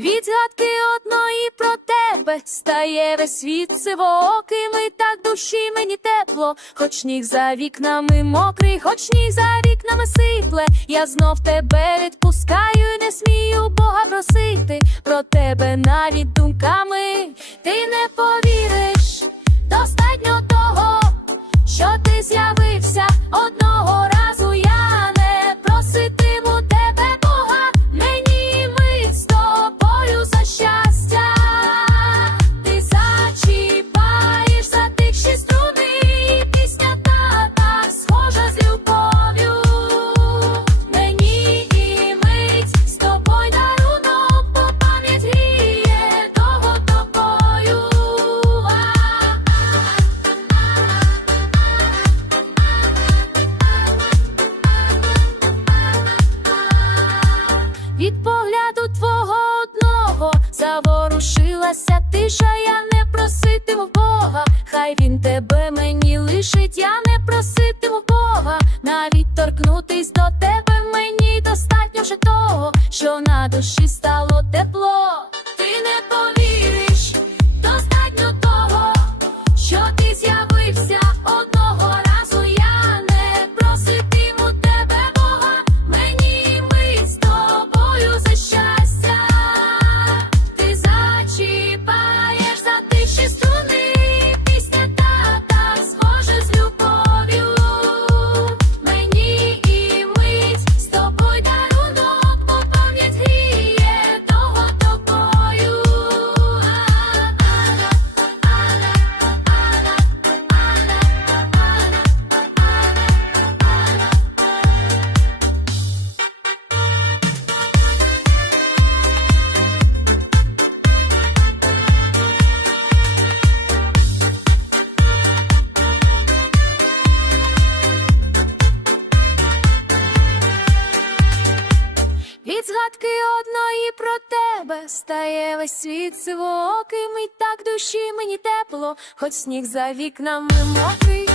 Від згадки одної про тебе стає весь світ сивооким і так душі мені тепло, хоч сніг за вікнами мокрий, хоч сніг за вікнами сипле. Я знов тебе відпускаю, не смію Бога просити про тебе навіть думками. Ти не повіриш, достатньо того, що ти з'явився одного заворушилася тиша, я не проситиму Бога, хай він тебе мені лишить, я не проситиму Бога, навіть торкнутись до тебе мені достатньо вже того, що на душі стало Від згадки одної про тебе стає весь світ сивооким, і так душі мені тепло, хоч сніг за вікнами мокрий.